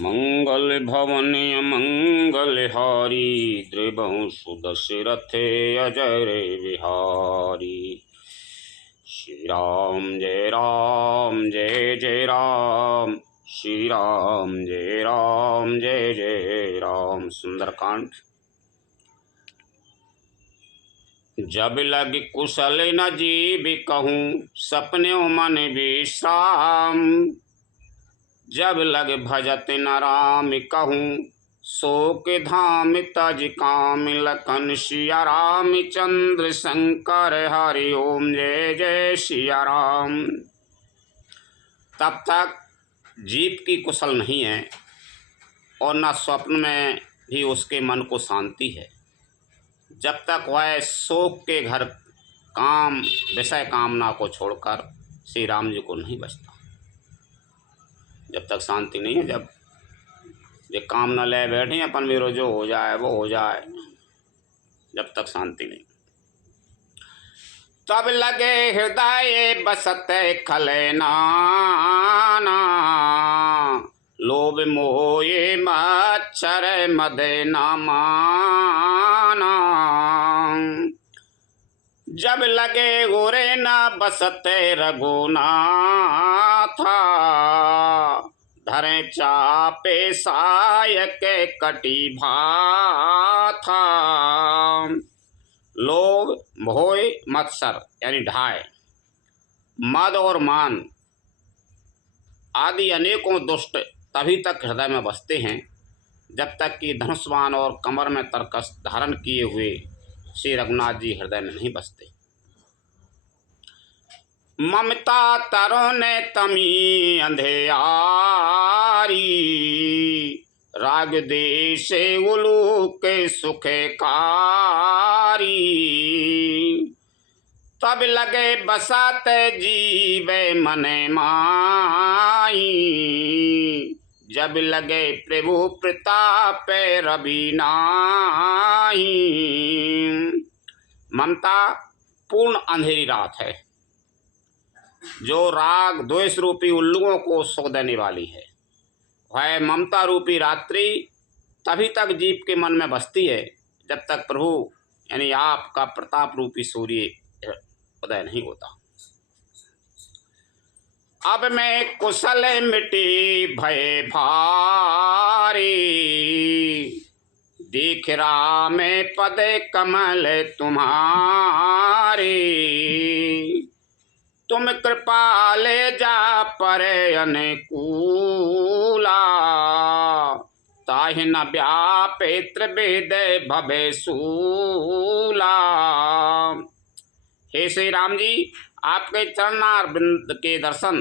मंगल भवन मंगल हारी द्रिवहु सुदशरथे अजय बिहारी। श्री राम जय राम जय जय राम, श्री राम जय राम जय जय राम। सुंदरकांड। जब लग कुशल न जीव कहूँ सपने मन विश्राम, जब लग भजत न राम कहूँ शोक धाम तज काम। लखन सिया राम चंद्र शंकर हरि ओम जय जय सिया राम। तब तक जीव की कुशल नहीं है और न स्वप्न में भी उसके मन को शांति है, जब तक वह शोक के घर काम विषय कामना को छोड़कर श्री राम जी को नहीं बचता। जब तक शांति नहीं है, जब ये काम न ले बैठे अपन मेरो जो हो जाए वो हो जाए, जब तक शांति नहीं। तब लगे हृदय बसत खले नाना, लोभ मोहे मच्छर मदे न माना। जब लगे गोरे न बसते रघुनाथा, धरे चापे सायक कटी भाथा। लोभ मोह मत्सर यानी ढाई, मद और मान आदि अनेकों दुष्ट तभी तक हृदय में बसते हैं जब तक कि धनुष्वान और कमर में तरकस धारण किए हुए श्री रघुनाथ जी हृदय में नहीं बसते। ममता तरुण तमी अंधेयारी, राग देश उलूक सुखे कारी। तब लगे बसत जीवे मने माई, जब लगे प्रभु प्रताप रवि नाई। ममता पूर्ण अंधेरी रात है जो राग द्वेष रूपी उल्लुओं को सुख देने वाली है। वह ममता रूपी रात्रि तभी तक जीव के मन में बसती है जब तक प्रभु यानी आपका प्रताप रूपी सूर्य उदय नहीं होता। अब मैं कुशल मिटी भय भारी, देख राम पद कमल तुम्हारी। तुम कृपाल जा पर अनुकूला, ताहि न व्यापेत्र वेद भवे सूला। हे श्री राम जी, आपके चरणारविंद के दर्शन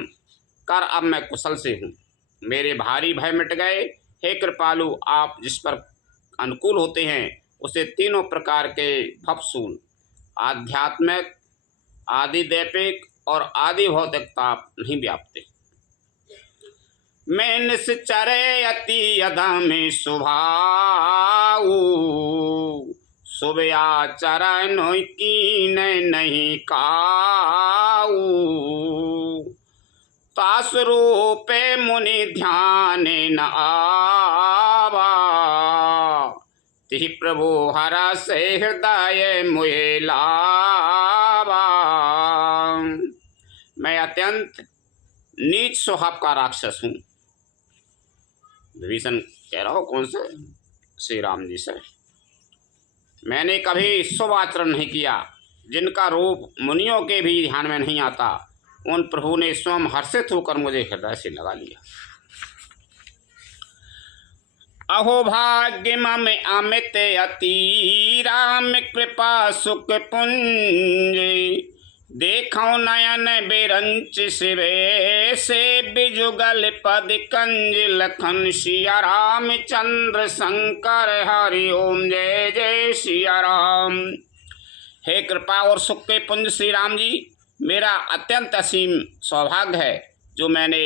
कर अब मैं कुशल से हूँ, मेरे भारी भय मिट गए। हे कृपालु, आप जिस पर अनुकूल होते हैं उसे तीनों प्रकार के भवसूल आध्यात्मिक, आदि दैपिक और आदि भौतिक ताप नहीं व्यापते। मैं निश्चरे अति अधम सुभाऊ, शुभ आचरण कीन नहीं काऊ। तास रूपे मुनि ध्यान न आवा, तिहि प्रभु हरा से हृदय मुहे लावा। मैं अत्यंत नीच स्वभाव का राक्षस हूँ। विभीषण कह रहा हो कौन से? श्री राम जी से। मैंने कभी शुभ आचरण नहीं किया, जिनका रूप मुनियों के भी ध्यान में नहीं आता, उन प्रभु ने स्वयं हर्षित होकर मुझे हृदय से लगा लिया। अहो भाग्य मम अमित अति, राम कृपा सुख पुंज। देखो नयन बिरंच शिवे से, बिजुगल पद कंज। लखन सिया राम चंद्र शंकर हरि ओम जय जय सिया राम। हे कृपा और सुख के पुंज श्री राम जी, मेरा अत्यंत असीम सौभाग्य है जो मैंने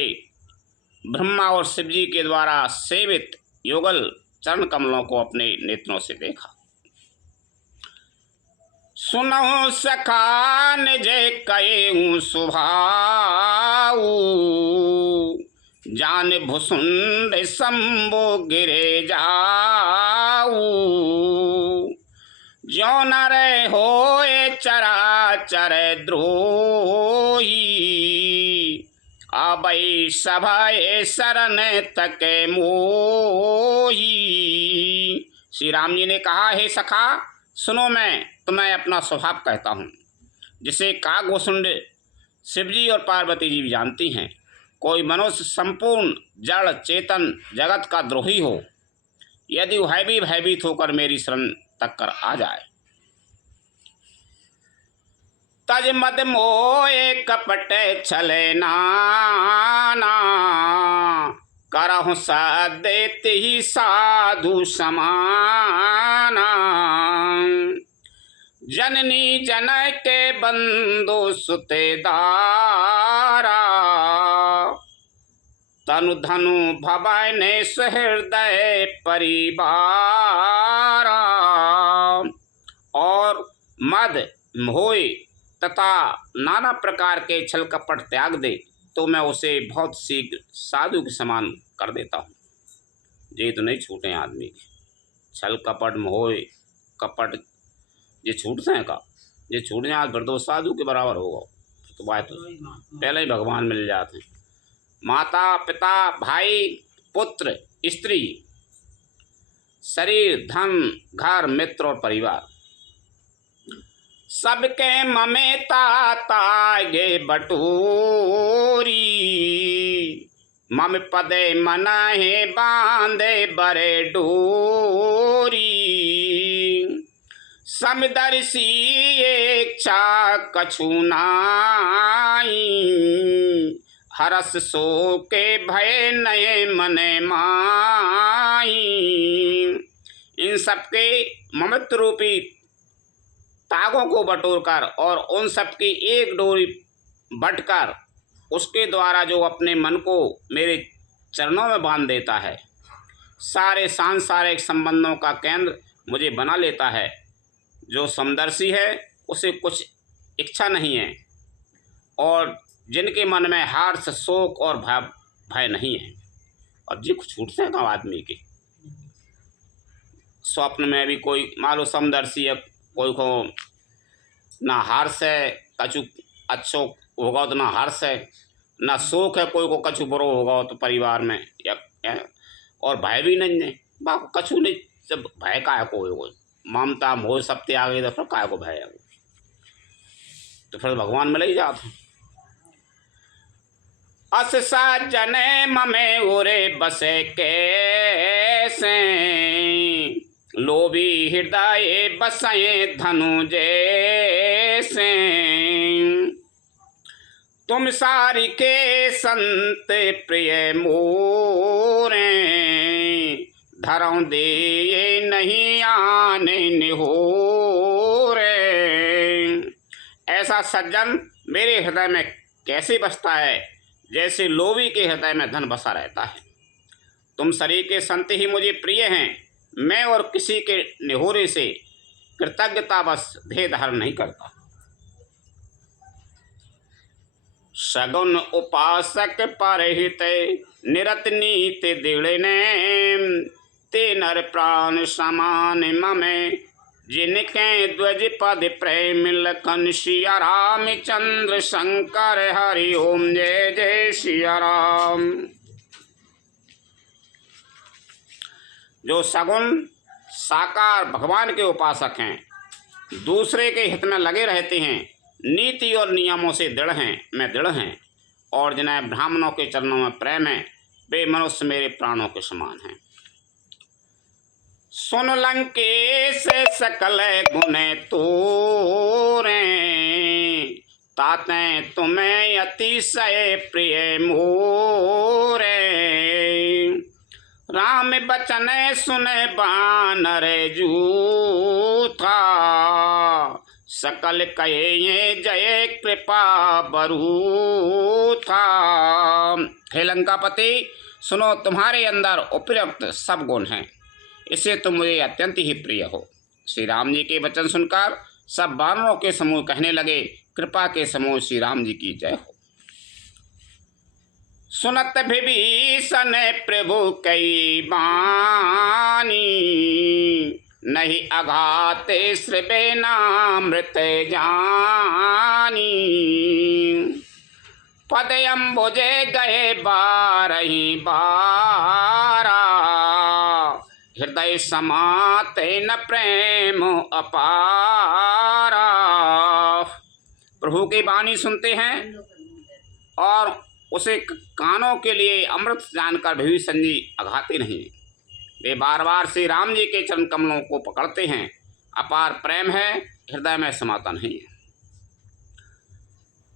ब्रह्मा और शिव जी के द्वारा सेवित युगल चरण कमलों को अपने नेत्रों से देखा। सुनो सखा निज कयऊ सुभाऊ, जान भुसुंड शंभो गिरे जाऊ, ज्यों न रहे होए चराचर द्रोही, अबई सभाए शरण तक मोही। श्री राम जी ने कहा, हे सखा सुनो, मैं तुम्हें अपना स्वभाव कहता हूँ, जिसे कागभूषुंड शिवजी और पार्वती जी भी जानती हैं। कोई मनुष्य संपूर्ण जड़ चेतन जगत का द्रोही हो, यदि वह भी भयभीत होकर मेरी शरण तक कर आ जाए, तज मद मोए कपट छले नाना, करहु सदेत ही साधु समाना। जननी जनय के बंधु सुतेदारा, तनु धनु भवने सहृदय परिवारा। और मद मोह तथा नाना प्रकार के छल कपट त्याग दे तो मैं उसे बहुत शीघ्र साधु के समान कर देता हूँ। ये तो नहीं छूटे आदमी के, छल कपट मोह कपट ये छूटते हैं का, ये छूट जाए फिर तो साधु के बराबर होगा। तो बात तो पहले ही भगवान मिल जाते हैं। माता पिता भाई पुत्र स्त्री शरीर धन घर मित्र और परिवार सबके ममेता तागे बटोरी। मम पदे मनाहे बांधे बरे डोरी। समदर्शी इच्छा कछु नाई। हरस सो के भय नये मने माई। इन सबके ममत्व रूपी तागों को बटोरकर और उन सबकी एक डोरी बटकर उसके द्वारा जो अपने मन को मेरे चरणों में बांध देता है, सारे सांसारिक संबंधों का केंद्र मुझे बना लेता है। जो समदर्शी है उसे कुछ इच्छा नहीं है और जिनके मन में हर्ष शोक और भय नहीं है। और जी कुछ छूटते हैं कहाँ आदमी के स्वप्न में भी कोई मान लो समदर्शी है, कोई को ना हर्ष है कछु अच्छो होगा तो ना हर्ष है, ना शोक है कोई को कछु बुरो होगा तो परिवार में या और भय भी नहीं है। बाप कछु नहीं, जब भय का है कोई ममता मोह सब त्याग गए तो फिर काय को भय है, तो फिर भगवान मिल ही जाते। अस साजने ममे उरे बसे कैसे। लोभी हृदय बसए धनु जैसे। तुम सारी के संत प्रिय मोरे। धरऊं दे ये नहीं आने निहोरे। ऐसा सज्जन मेरे हृदय में कैसे बसता है जैसे लोभी के हृदय में धन बसा रहता है। तुम शरीर के संत ही मुझे प्रिय हैं। मैं और किसी के निहोरे से कृतज्ञता बस भेद धारण नहीं करता। सगुन उपासक परहित निरत नीति दृढ़। ते नर प्राण समान ममे जिनके ध्वज पद प्रेम लखन सिया रामचंद्र शंकर हरि ओम जय जय सिया राम। जो सगुण साकार भगवान के उपासक हैं, दूसरे के हित में लगे रहते हैं, नीति और नियमों से दृढ़ हैं, मैं दृढ़ हैं, और जिन्हें ब्राह्मणों के चरणों में प्रेम है, वे मनुष्य मेरे प्राणों के समान हैं। सुन लंकेश सकल गुण तोरे। ताते तुम्हें अतिशय प्रिय मोरे। राम बचन सुने बानर जूथा। सकल कहे जय कृपा बरूथा। हे लंकापति सुनो, तुम्हारे अंदर उपयुक्त सब गुण हैं, इससे तुम मुझे अत्यंत ही प्रिय हो। श्री राम जी के वचन सुनकर सब वानरों के समूह कहने लगे, कृपा के समूह श्री राम जी की जय हो। सुनत विभीषण प्रभु कई बानी, नहीं अघाते श्रवे नामृत जानी। पद अम्बुजे गए बारही बारा, हृदय समाते न प्रेम अपारा। प्रभु की वाणी सुनते हैं और उसे कानों के लिए अमृत जानकर विभीषण जी अघाते नहीं। वे बार बार श्री राम जी के चरण कमलों को पकड़ते हैं। अपार प्रेम है, हृदय में समाता नहीं है।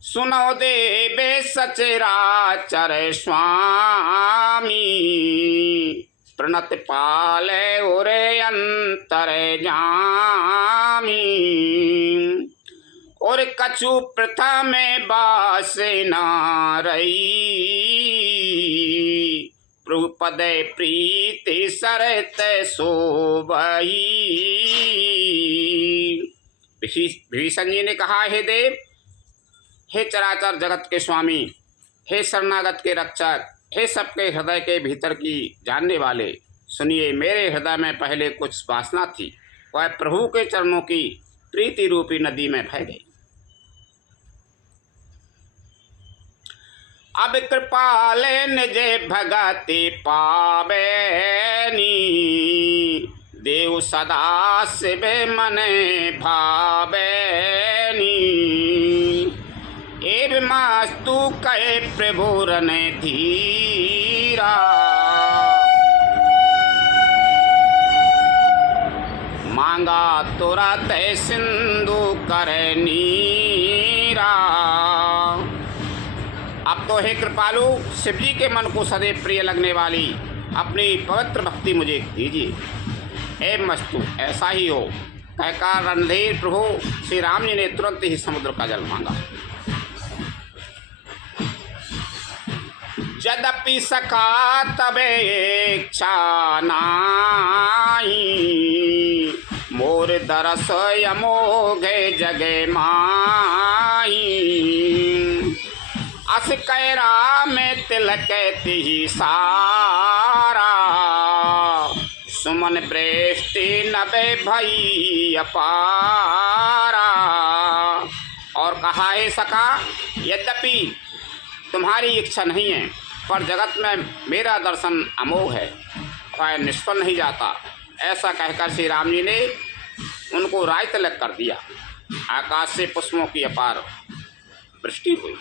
सुनो देवे सचराचर स्वामी, प्रणत पाले उरे अंतर जामी। और कछु प्रथा में बास न रही, प्रभु पद प्रीति सरत सोबही। विभीषण जी ने कहा, हे देव, हे चराचर जगत के स्वामी, हे शरणागत के रक्षक, हे सबके हृदय के भीतर की जानने वाले, सुनिए, मेरे हृदय में पहले कुछ वासना थी, वह प्रभु के चरणों की प्रीति रूपी नदी में बह गई। अब कृपाले निजे भगति पावेनी, देव सदा शिव मने भावेनी। एव मास्तु कहे प्रभु रन धीरा, मांगा तुरत सिंधु कर नीरा। अब तो हे कृपालु, शिव जी के मन को सदैव प्रिय लगने वाली अपनी पवित्र भक्ति मुझे दीजिए। ए मस्तु, ऐसा ही हो, कहकर रणधीर प्रभु श्री राम जी ने तुरंत ही समुद्र का जल मांगा। यद्यपि सका तबे इच्छा नाही, मोर दरस अमोघे जगे माही। अस कैरा में तिलक तिहि सारा, सुमन प्रेष्टि नभे भई अपारा। और कहा, हे सखा, यद्यपि तुम्हारी इच्छा नहीं है, पर जगत में मेरा दर्शन अमोघ है, वह निष्फल नहीं जाता। ऐसा कहकर श्री राम जी ने उनको राय तिलक कर दिया। आकाश से पुष्पों की अपार वृष्टि हुई।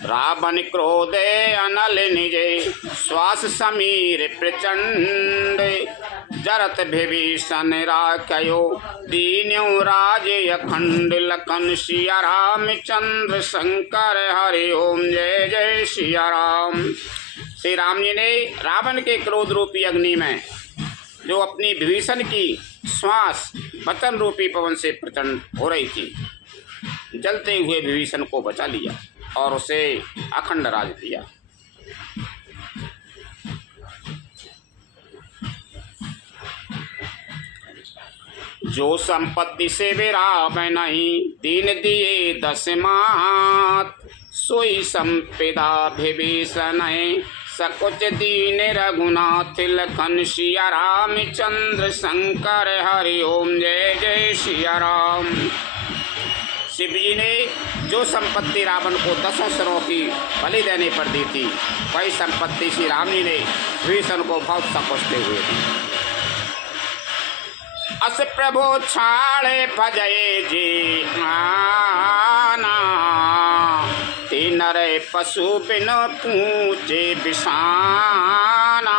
रावण क्रोधे अनल निजे, श्वास समीर प्रचंड। जरत विभीषण राख्यो, दीन्यो राजे अखंड। लखन सिया रामचंद्र शंकर हरि ओम, जय जय सिया राम। श्री राम जी ने रावण के क्रोध रूपी अग्नि में, जो अपनी विभीषण की श्वास वचन रूपी पवन से प्रचंड हो रही थी, जलते हुए विभीषण को बचा लिया और उसे अखंड राज दिया। जो संपत्ति से विराम नहीं, दीन दिए दस मात। सोई संपदा विभीषण सकुच दीन रघुनाथ। लखन सिया रामचंद्र शंकर हरि ओम, जय जय सिया राम। शिव जी ने जो संपत्ति रावण को 10 सिरों की बलि देने पर दी थी, वही संपत्ति श्री राम जी ने विभीषण को बहुत संकोचते हुए दी। अस प्रभु छाड़े भजये जी आना, तीन रे पशु बिन पूछे बिसाना।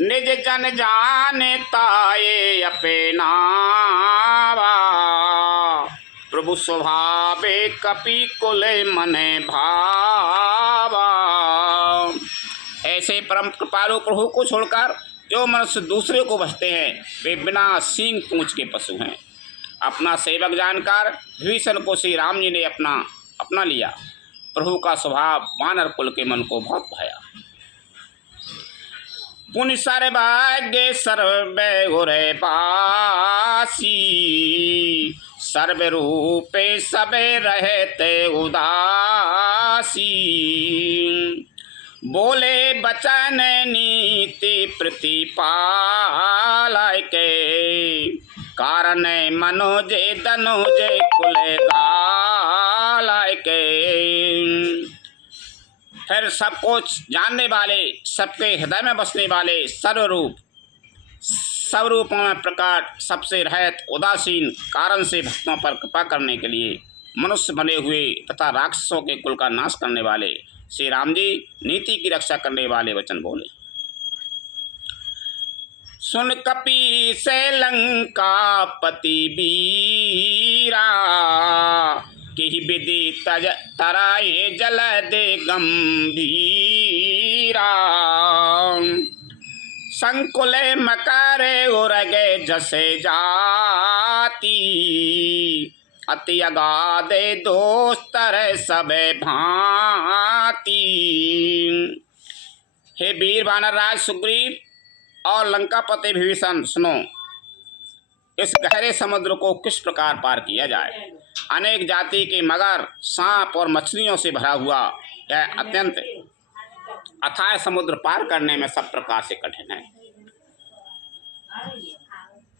निज जन जाने ताये अपनावा, प्रभु स्वभावे कपि कुल मने भावा। ऐसे परम कृपालु प्रभु को छोड़कर जो मनुष्य दूसरे को बसते हैं, वे बिना सींग पूंछ के पशु हैं। अपना सेवक जानकर विभीषण को श्री राम जी ने अपना लिया। प्रभु का स्वभाव वानर कुल के मन को बहुत भाया। पुण्य सर्वभाग्य सर्वे उरे पासी, सर्व रूपे सबे रहते उदासी। बोले बचन नीति प्रतिपालय के, कारण मनोजे धनुजे कुल घालय के। फिर सबको जानने वाले, सबके हृदय में बसने वाले, सर्वरूप, सब रूपों में प्रकट, सबसे रहित, उदासीन, कारण से भक्तों पर कृपा करने के लिए मनुष्य बने हुए तथा राक्षसों के कुल का नाश करने वाले श्री राम जी नीति की रक्षा करने वाले वचन बोले। सुन कपि से लंका पति वीरा, कि विधि तज तराए जल दे गंभीरा। संकुल मकरे उरगे जसे जाती, अति अगाधे दोस्तर सबे भांति। हे वीर वानर राज सुग्रीव और लंकापति विभीषण, सुनो, इस गहरे समुद्र को किस प्रकार पार किया जाए। अनेक जाति के मगर, सांप और मछलियों से भरा हुआ यह अत्यंत अथाह समुद्र पार करने में सब प्रकार से कठिन है।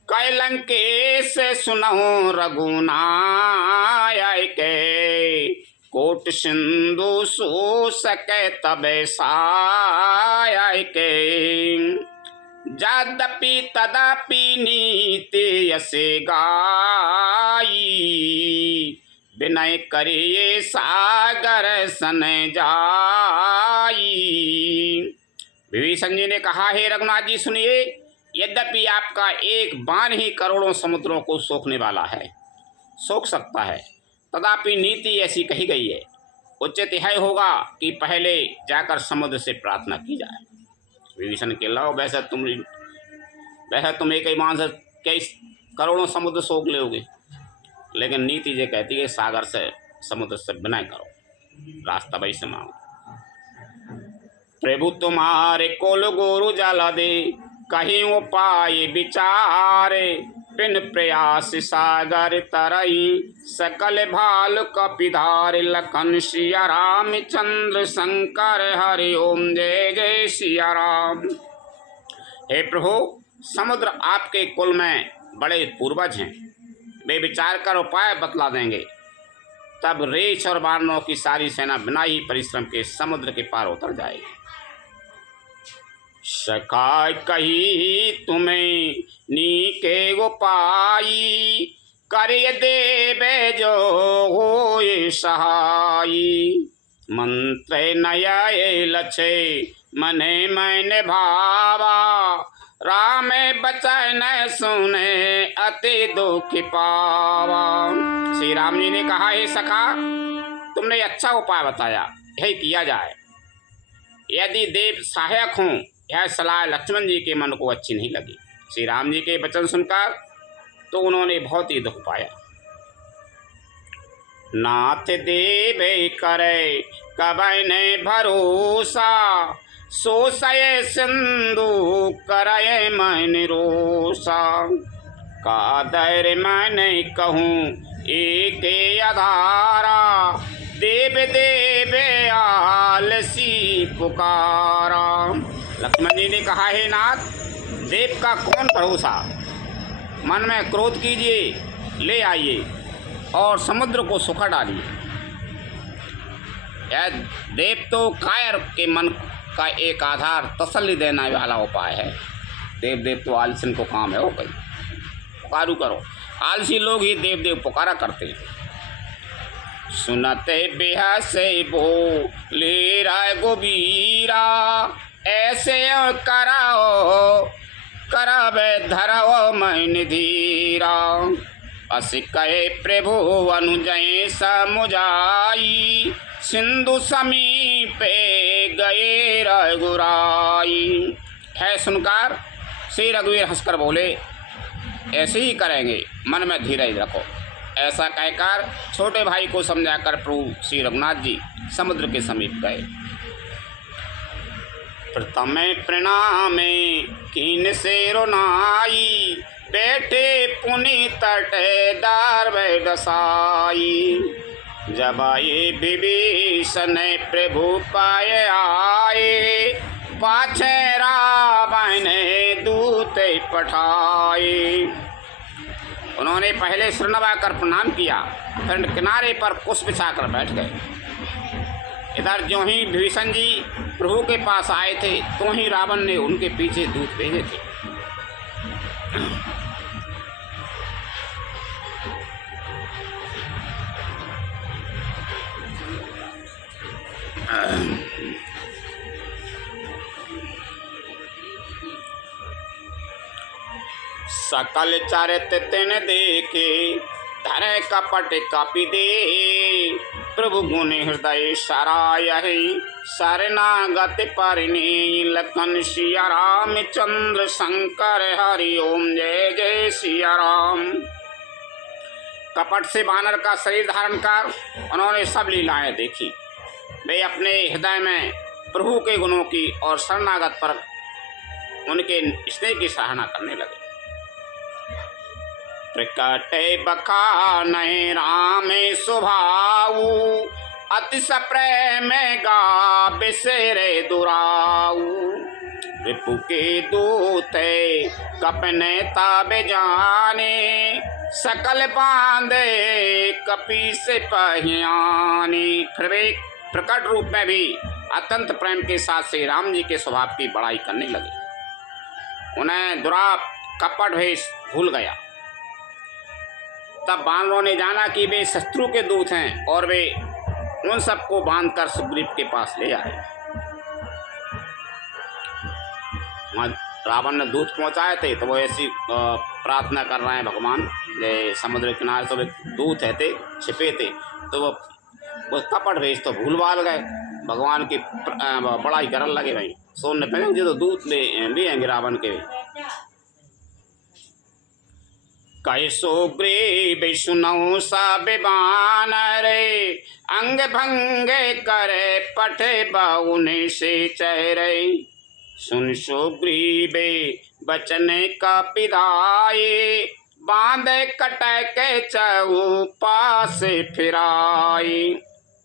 कैलंकेश सुनहु रघुनाय के, कोट सिंधु सके तबे साय के। यद्यपि तदपि नीति यसे गाई, विनय करिए सागर सन जाई। विभीषण जी ने कहा, हे रघुनाथ जी सुनिए, यद्यपि आपका एक बाण ही करोड़ों समुद्रों को सोखने वाला है, सोख सकता है, तथापि नीति ऐसी कही गई है, उचित यह होगा कि पहले जाकर समुद्र से प्रार्थना की जाए। विभीषण के लाओ, वैसे तुम एक ही बाण से कई करोड़ों समुद्र सोख लोगे, लेकिन नीति ये कहती है सागर से, समुद्र से विनय करो, रास्ता वही से मांगो। प्रभु तुम्हारे कोल गुरु जल दे, कहीं उपाय विचारे। पिन प्रयास सागर तरई, सकल भाल कपिधार। लखन सिया राम चंद्र शंकर, हरि ओम जय जय सिया राम। हे प्रभु, समुद्र आपके कुल में बड़े पूर्वज हैं, वे विचार कर उपाय बतला देंगे, तब रेछ और वानरों की सारी सेना बिना ही परिश्रम के समुद्र के पार उतर जाएगी। सखा कही तुम्हें नीके उपाई, करिय देवे जो होए सहाई। मंत्र नये लछे मने मैंने भावा, राम बचन सुने अति दुख पावा। श्री राम जी ने कहा, हे सखा, तुमने अच्छा उपाय बताया, यही किया जाए। यदि देव सहायक हों, यह सलाह लक्ष्मण जी के मन को अच्छी नहीं लगी। श्री राम जी के वचन सुनकर तो उन्होंने बहुत ही दुख पाया। नाथ देवे करे कबै ने भरोसा, सोसये सिंधु करय मन रोसा। कादर मैंने कहूँ एक आधारा, देव देवे आलसी पुकारा। लक्ष्मण जी ने कहा, हे नाथ, देव का कौन भरोसा, मन में क्रोध कीजिए, ले आइए और समुद्र को सुखा डालिए। यह देव तो कायर के मन का एक आधार, तसल्ली देने वाला उपाय है। देव तो आलसी को काम है, हो गई, पुकारू करो। आलसी लोग ही देव पुकारा करते हैं। सुनते बेहसे बोले राय गोबीरा, ऐसे कराओ करावे धराओ मैंने धीरा। अस कहे प्रभु अनुजय समुझाई, सिंधु समीपे गए रघुराई। है सुनकर श्री रघुवीर हंसकर बोले, ऐसे ही करेंगे, मन में धीरज रखो। ऐसा कहकर छोटे भाई को समझाकर प्रभु श्री रघुनाथ जी समुद्र के समीप गए। प्रथम प्रणामे कीन से रोनाई, बैठे पुनि तट डार दसाई। जब आए विभीषण प्रभु पाय आए, पाछे रावण दूत पठाए। उन्होंने पहले सिर नवाकर प्रणाम किया, फिर किनारे पर कुश बिछाकर बैठ गए। इधर जो ही विभीषण जी प्रभु के पास आए थे, तो ही रावण ने उनके पीछे दूत भेजे थे। सकल चरित तिन देखे, धरे कपट कपि दे। प्रभु गुण हृदय सरायहि, शरणागत परिणेय। लखन सिया राम चंद्र शंकर हरि ओम, जय जय सिया राम। कपट से वानर का शरीर धारण कर उन्होंने सब लीलाएं देखी। वे अपने हृदय में प्रभु के गुणों की और शरणागत पर उनके स्नेह की सराहना करने लगे। प्रकट बखान राम स्वभाव, अति प्रेम गा बिसरे दुराऊ। रिपु के दूत कपने ताबे जाने, सकल बांधे कपि से पहियाने। फिर वे प्रकट रूप में भी अत्यंत प्रेम के साथ श्री राम जी के स्वभाव की बड़ाई करने लगे। उन्हें दुराप कपट भेष भूल गया। तब वानरों ने जाना कि वे शत्रु के दूत हैं और वे उन सबको बांधकर सुग्रीव के पास ले आए। रावण ने दूत पहुंचाए थे, तो वो ऐसी प्रार्थना कर रहे हैं भगवान, ये समुद्र किनारे तो वे दूत है थे, छिपे थे, तो वो कपट भेष तो भूल भाल गए, भगवान की बड़ाई करने लगे। भाई सोने पे जो तो दूत ले आएंगे रावण के। कैसो ग्रीब सुनऊ सब बानर, अंग भंगे करे पठे बाउने से चेहरे। सुन सुग्रीवे बचन का पिधाये, बांधे कटे के चऊ पास फिराई।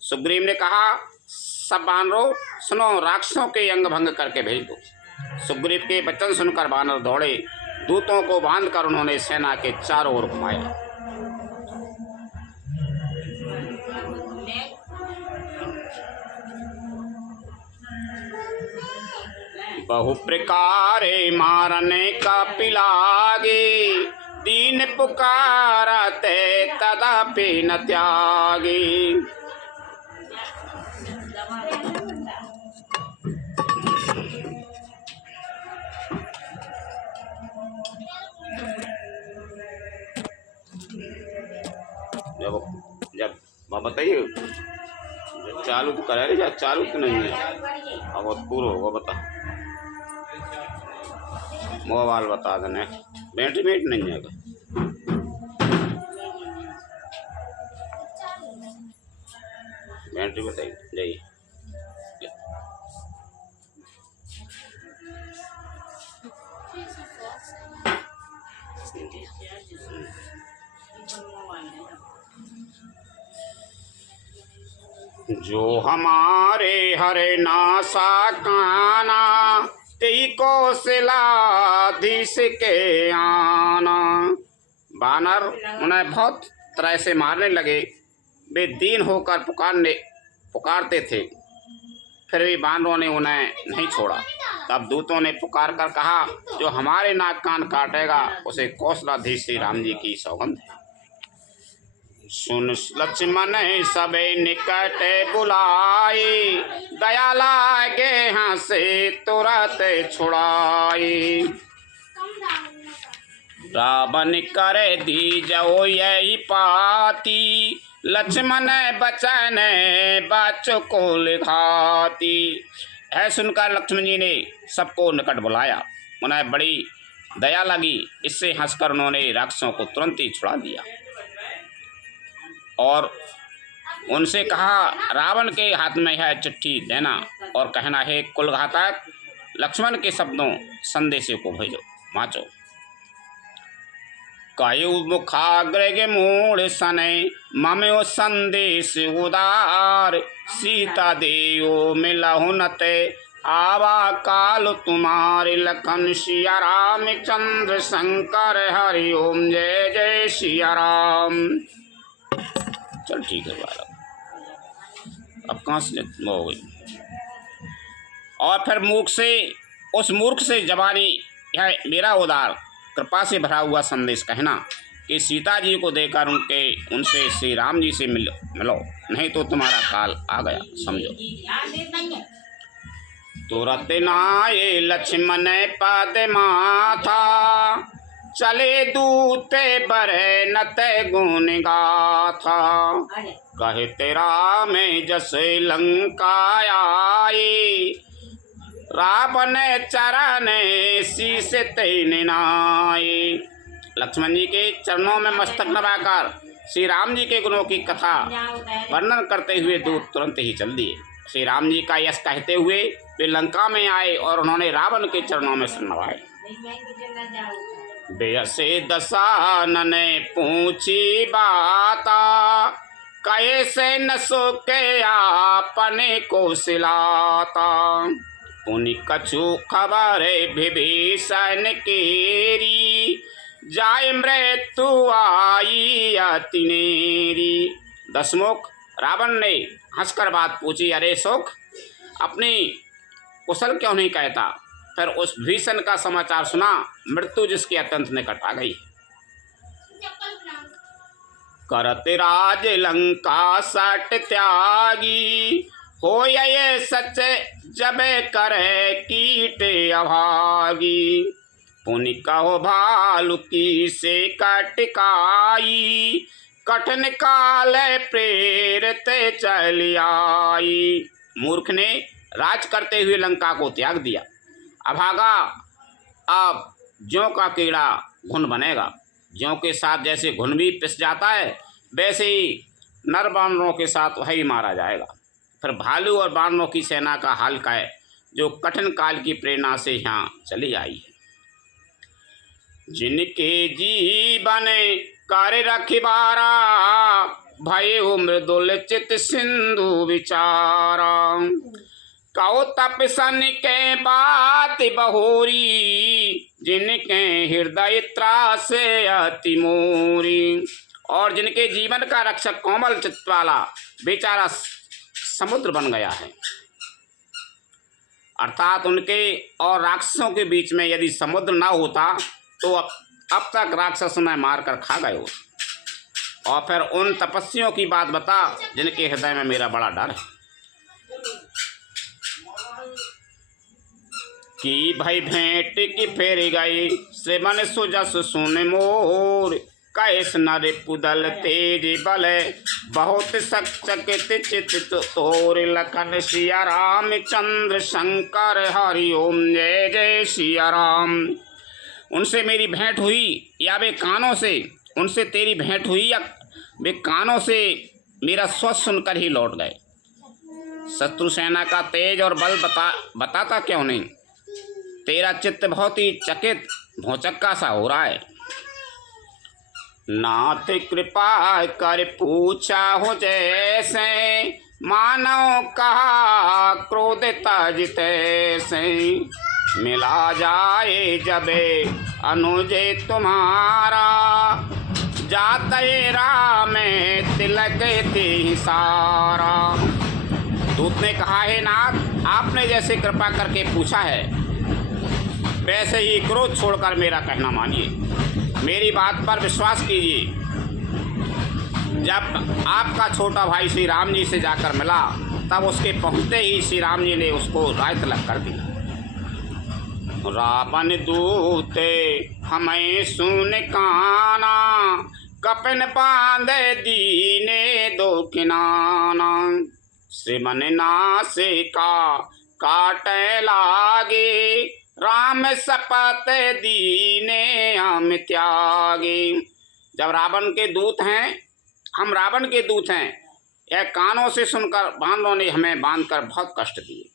सुग्रीव ने कहा, सब वानरों सुनो, राक्षसों के अंग भंग करके भेज दो। सुग्रीव के वचन सुनकर वानर दौड़े। दूतों को बांधकर उन्होंने सेना के चारों ओर घुमाया। बहु प्रकारे मारने का पिलागे, दीन पुकारते तदापि न त्यागे। जब बताइए चालू तो करा रहे, चालू तो नहीं है, अब पूरा होगा। बता मोबाइल बता देने, बैटरी नहीं है। बैटरी बताइए जाइए। जो हमारे हरे नासा काना, तेई कौशलाधीश के आना। वानर उन्हें बहुत तरह से मारने लगे। वे दीन होकर पुकारते थे, फिर भी वानरों ने उन्हें नहीं छोड़ा। तब दूतों ने पुकार कर कहा, जो हमारे नाक कान काटेगा उसे कौशलाधीश श्री राम जी की सौगंध है। सुन लक्ष्मण सबे निकट बुलाए, दया लागे हंसे तुरंत छुड़ाए। रावण करे दी जो यही पाती, लक्ष्मण बचन बच्चों को लिखाती। है सुनकर लक्ष्मण जी ने सबको निकट बुलाया। उन्हें बड़ी दया लगी। इससे हंसकर उन्होंने राक्षसों को तुरंत ही छुड़ा दिया और उनसे कहा, रावण के हाथ में है चिट्ठी देना और कहना है, कुलघातक लक्ष्मण के शब्दों संदेशे को भेजो वाचो। कयु मुखाग्रह मूढ़ सने ममयो संदेश उदार। सीता देयो मिलहु नते आवा काल तुम्हारे। लखन सिया राम चंद्र शंकर हरि ओम जय जय सिया राम। चल ठीक है बालक, अब कहाँ से हो गई। और फिर उस मूर्ख से जबानी यह मेरा उदार कृपा से भरा हुआ संदेश कहना कि सीता जी को देकर उनसे श्री राम जी से मिलो, नहीं तो तुम्हारा काल आ गया समझो। तुरत नाये लक्ष्मण पद माथा चले दूते बरे नते गुण गाथा। कहे तेरा में जैसे लंका आई रावण चरण शीस तेन नाई। लक्ष्मण जी के चरणों में मस्तक नवाकर श्री राम जी के गुणों की कथा वर्णन करते हुए दूत तुरंत ही चल दिए। श्री राम जी का यश कहते हुए वे लंका में आए और उन्होंने रावण के चरणों में सिर नवाए। बेयसे दशानन पूछी बाता कैसे न सोके आपने को सिलाता। पुनि कछु खबर विभीषण केरी जाय मृत्यु आई अतिनेरी। दशमुख रावण ने हंसकर बात पूछी, अरे सुख अपनी कुशल क्यों नहीं कहता। फिर उस भीषण का समाचार सुना, मृत्यु जिसकी अत्यंत निकट आ गई। करत राज लंका सट त्यागी हो ये सच जब करे कीट अभागी। पुनि कहो भालु की से कटकाई कठिन काल प्रेरित चली आई। मूर्ख ने राज करते हुए लंका को त्याग दिया। अभागा अब ज्यों का कीड़ा घुन बनेगा। ज्यों के साथ जैसे घुन भी पिस जाता है वैसे ही नर बानरों के साथ वही मारा जाएगा। फिर भालू और बानरों की सेना का हाल का है जो कठिन काल की प्रेरणा से यहाँ चली आई है। जिनके जीवन कर रखिबारा भय मृदुल चित सिंधु विचारा। कहो तपसन के बात बहोरी जिनके हृदय त्रास अति मोरी। और जिनके जीवन का रक्षक कोमल चित्त वाला बेचारा समुद्र बन गया है। अर्थात उनके और राक्षसों के बीच में यदि समुद्र ना होता तो अब तक राक्षस उन्हें मारकर खा गए हो। और फिर उन तपस्वियों की बात बता जिनके हृदय में मेरा बड़ा डर है कि भाई भेंट की फेर गई श्रीमन सुजस सुन मोर। कैस नर पुदल तेज बल बहुत सचकित चित तोर। लखन सिया राम चंद्र शंकर हरि ओम जय जय सिया राम। उनसे मेरी भेंट हुई या वे कानों से उनसे तेरी भेंट हुई या वे कानों से मेरा स्वस्थ सुनकर ही लौट गए। शत्रु सेना का तेज और बल बताता क्यों नहीं। तेरा चित्त बहुत ही चकित भौचक्का सा हो रहा है। नाथ कृपा कर पूछा हो जैसे मानव कहा क्रोध तज तैसे। मिला जाए जबे अनुजे तुम्हारा जाते राम तिलक ती सारा। दूत ने कहा है नाथ आपने जैसे कृपा करके पूछा है वैसे ही क्रोध छोड़कर मेरा कहना मानिए। मेरी बात पर विश्वास कीजिए। जब आपका छोटा भाई श्री राम जी से जाकर मिला तब उसके पहुँचते ही श्री राम जी ने उसको राय तलब कर दी। रावण दूते हमें सुन काना कपन बांधे दीने दो किनाना। श्रीमन नासे का काटे लागे राम सपत दीने हम त्यागे। जब रावण के दूत हैं हम रावण के दूत हैं यह कानों से सुनकर बानरों ने हमें बांधकर बहुत कष्ट दिए।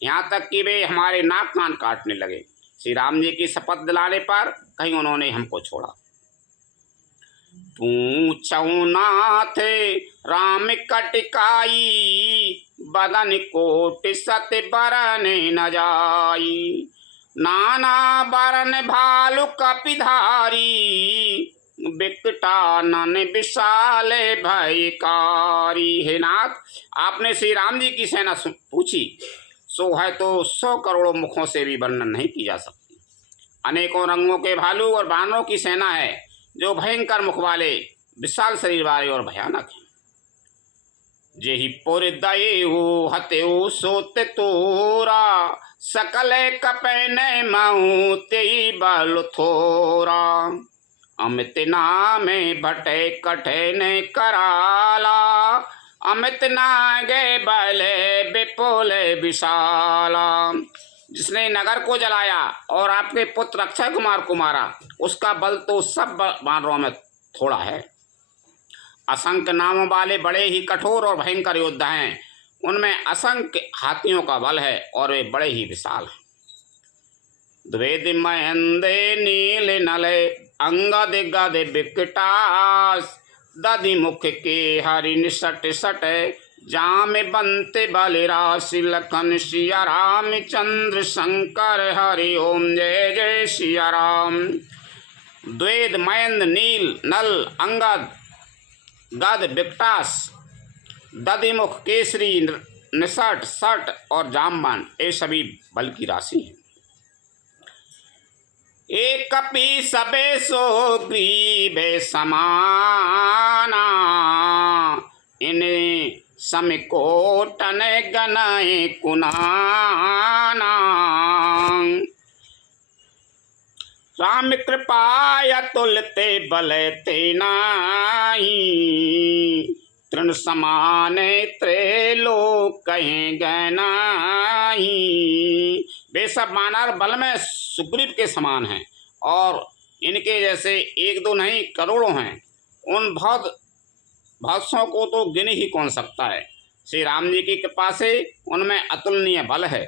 यहाँ तक कि वे हमारे नाक कान काटने लगे। श्री राम जी की शपथ दिलाने पर कहीं उन्होंने हमको छोड़ा। पूछऊ नाथ राम कटकाई, बदन कोट सत बरन न जाई। नाना बरन भालु कपिधारी, बिकटानन विशाल भयकारी। हे नाथ, आपने श्री राम जी की सेना पूछी, सो है तो 100 करोड़ों मुखों से भी वर्णन नहीं की जा सकती। अनेकों रंगों के भालू और बानरों की सेना है, जो भयंकर मुख वाले, विशाल शरीर वाले और भयानक हैं। जेहि पुर दये हो हत्यो सोत तोरा, सकल कपैन मऊ तेई बल थोरा। अमित नामे भटे कठिन कराला, अमित नागे बल विपुल विशाला। जिसने नगर को जलाया और आपके पुत्र अक्षय कुमार को मारा, उसका बल तो सब बानरों में थोड़ा है। असंख्य नामों वाले बड़े ही कठोर और भयंकर योद्धा हैं, उनमें असंख्य हाथियों का बल है और वे बड़े ही विशाल हैं। द्वेद महेंदे नील नले अंगद गद विकटास, दधि मुख के हरि निसट सट, जाम बंते बलिराशि लखन सिया राम चंद्र शंकर हरि ओम जय जय सिया राम। द्वेद महेंद्र नील नल अंगद गद विकटास, दधिमुख केसरी निसट सट और जामबान, ये सभी बल की राशि है। एक कपि सबे सो ग्रीवे समाना, इन्हें समकोटन गनय कुनाना। राम कृपाय तुलते बल ते नाही, तृण समान त्रैलोक कहें गनाही। वे सब मानव बल में सुग्रीव के समान हैं और इनके जैसे एक दो नहीं करोड़ों हैं। उन भक्तों को तो गिन ही कौन सकता है। श्री राम जी की कृपा से उनमें अतुलनीय बल है।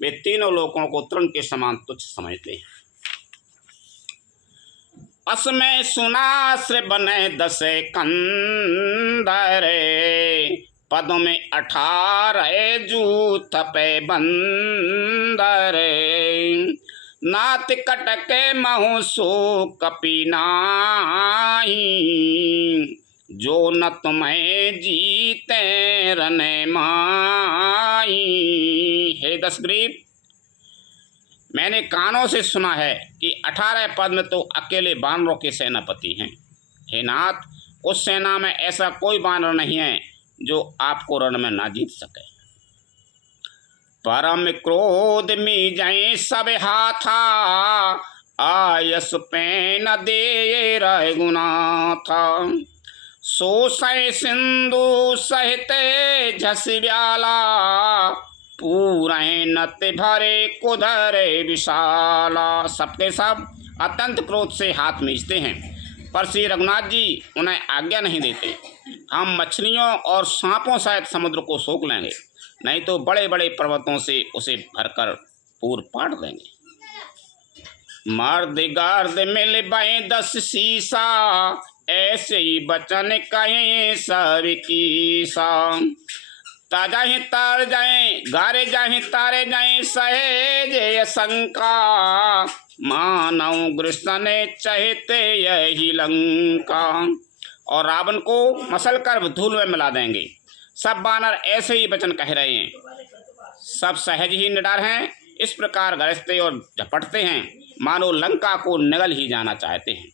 वे तीनों लोकों को तृण के समान तुच्छ समझते हैं। असमय सुनाश्र बने 10 कंदर, पदों में 18 जूथ पे बंदर। नात कटके महु सो कपि नाही, जो न तुम्हें जीते रने माही। हे दशग्रीव, मैंने कानों से सुना है कि 18 पद में तो अकेले बानरों के सेनापति हैं। हे नाथ, उस सेना में ऐसा कोई बानर नहीं है जो आपको रण में ना जीत सके। परम क्रोध में जाए सब हाथा, आयस पे न दे रघुना था। सो सै सिंधु सहित झस व्याला, पूरे नत भरे कुधरे विशाला। सबके सब अत्यंत क्रोध से हाथ मीचते हैं, पर श्री रघुनाथ जी उन्हें आज्ञा नहीं देते। हम मछलियों और सांपों सहित समुद्र को सोख लेंगे, नहीं तो बड़े बड़े पर्वतों से उसे भरकर पूर पाट देंगे। मर्द गर्द मिल बहे 10 शीशा, ऐसे ही बचन कहें सब कीसा। ताजाहि तार जाए गारे जाहि तारे जाए, सहेज शंका मानव गृष्ण चहते यही लंका। और रावण को मसल कर धूल में मिला देंगे। सब बानर ऐसे ही वचन कह रहे हैं, सब सहज ही निडर हैं। इस प्रकार गरजते और झपटते हैं, मानो लंका को निगल ही जाना चाहते हैं।